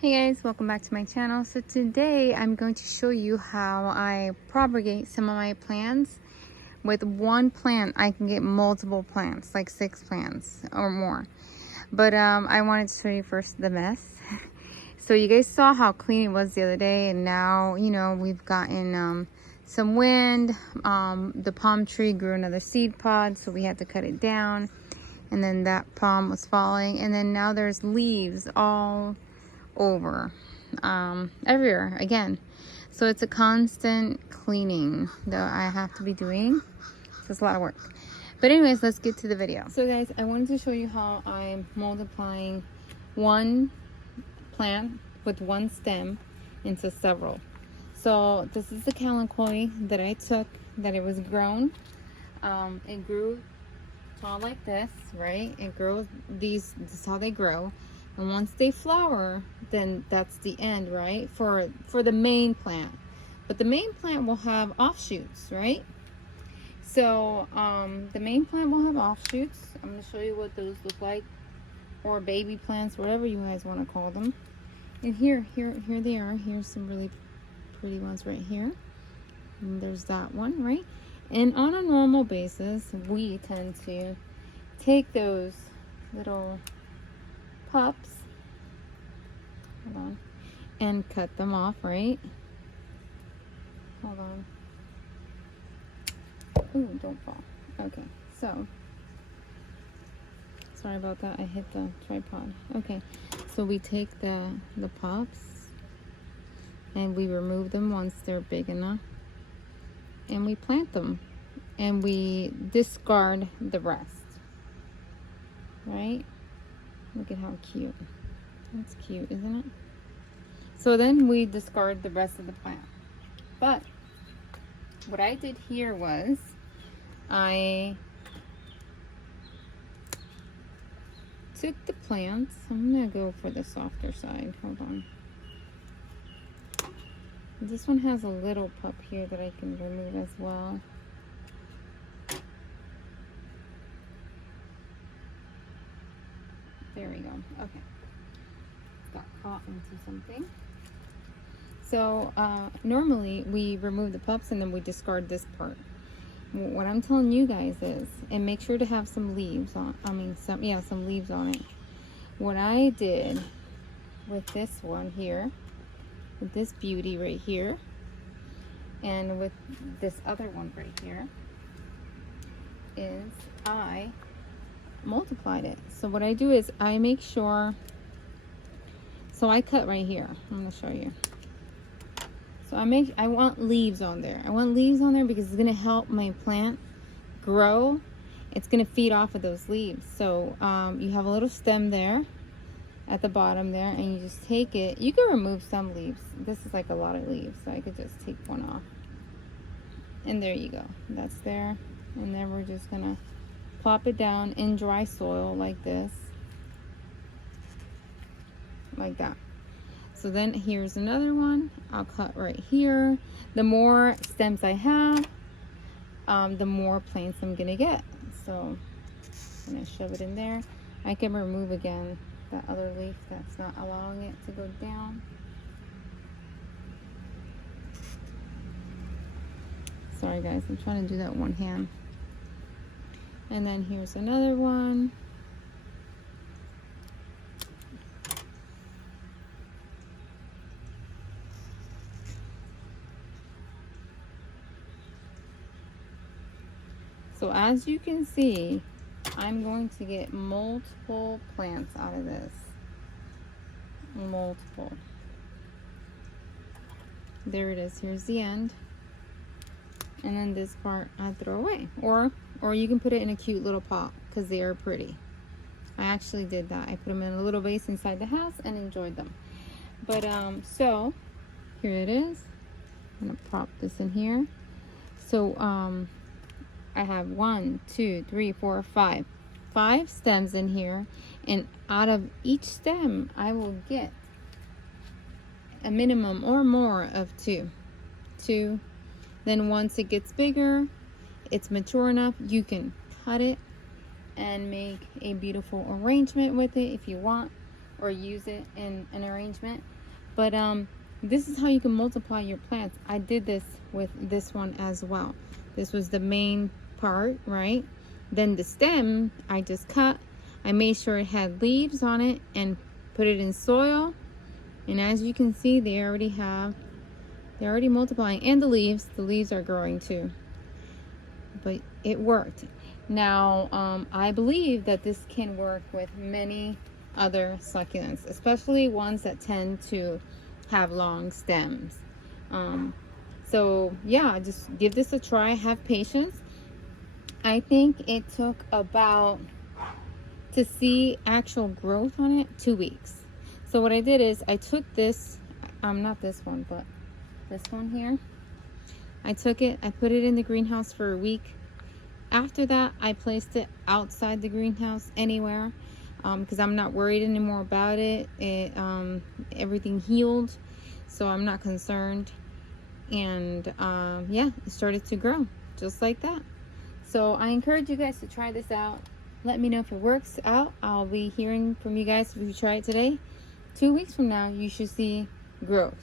Hey guys, welcome back to my channel. So today I'm going to show you how I propagate some of my plants. With one plant I can get multiple plants, like 6 plants or more. But I wanted to show you first the mess. So you guys saw how clean it was the other day, and now we've gotten some wind. The palm tree grew another seed pod, so we had to cut it down, and then that palm was falling, and then now there's leaves all over everywhere again. So it's a constant cleaning that I have to be doing. So it's a lot of work. But anyways, let's get to the video. So guys, I wanted to show you how I'm multiplying one plant with one stem into several. So this is the kalanchoe that I took, that it was grown. It grew tall like this, right? It grows, this is how they grow. And once they flower, then that's the end, right? For the main plant. But the main plant will have offshoots, right? So the main plant will have offshoots. I'm going to show you what those look like, or baby plants, whatever you guys want to call them. And here they are. Here's some really pretty ones right here. And there's that one, right? And on a normal basis, we tend to take those little pups, hold on, and cut them off, right? Hold on. Ooh, don't fall. Okay, so sorry about that, I hit the tripod. Okay, so we take the pups and we remove them once they're big enough, and we plant them, and we discard the rest, right? Look at how cute. That's cute, isn't it? So then we discard the rest of the plant. But what I did here was I took the plants. I'm gonna go for the softer side. Hold on. This one has a little pup here that I can remove as well. There we go. Okay. Got caught into something. So normally we remove the pups and then we discard this part. What I'm telling you guys is, and make sure to have some leaves on, some leaves on it. What I did with this one here, with this beauty right here, and with this other one right here, is I multiplied it. So what I do is I make sure, so I cut right here. I'm going to show you. So I want leaves on there. I want leaves on there because it's going to help my plant grow. It's going to feed off of those leaves. So you have a little stem there at the bottom there, and you just take it. You can remove some leaves. This is like a lot of leaves, so I could just take one off. And there you go. That's there. And then we're just going to plop it down in dry soil like this, like that. So then here's another one. I'll cut right here. The more stems I have, the more plants I'm gonna get. So I'm gonna shove it in there. I can remove again that other leaf that's not allowing it to go down. Sorry guys, I'm trying to do that one hand. And then here's another one. So as you can see, I'm going to get multiple plants out of this. Multiple. There it is. Here's the end. And then this part I throw away. Or you can put it in a cute little pot because they are pretty. I actually did that. I put them in a little vase inside the house and enjoyed them. But so here it is. I'm gonna prop this in here. So I have 1, 2, 3, 4, 5. 5 stems in here, and out of each stem I will get a minimum or more of 2. Then once it gets bigger, it's mature enough, you can cut it and make a beautiful arrangement with it if you want, or use it in an arrangement. But this is how you can multiply your plants. I did this with this one as well. This was the main part, right? Then the stem I just cut. I made sure it had leaves on it and put it in soil. And as you can see, they're already multiplying. And the leaves are growing too. But it worked. Now, I believe that this can work with many other succulents, especially ones that tend to have long stems. So yeah, just give this a try. Have patience. I think it took about, to see actual growth on it, 2 weeks. So what I did is I took this, not this one, but this one here. I took it, I put it in the greenhouse for a week. After that, I placed it outside the greenhouse anywhere, because I'm not worried anymore about it. Everything healed, so I'm not concerned. And yeah, it started to grow just like that. So I encourage you guys to try this out. Let me know if it works out. I'll be hearing from you guys if you try it today. 2 weeks from now, you should see growth.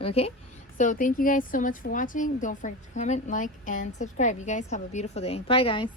Okay? So thank you guys so much for watching. Don't forget to comment, like, and subscribe. You guys have a beautiful day. Bye, guys.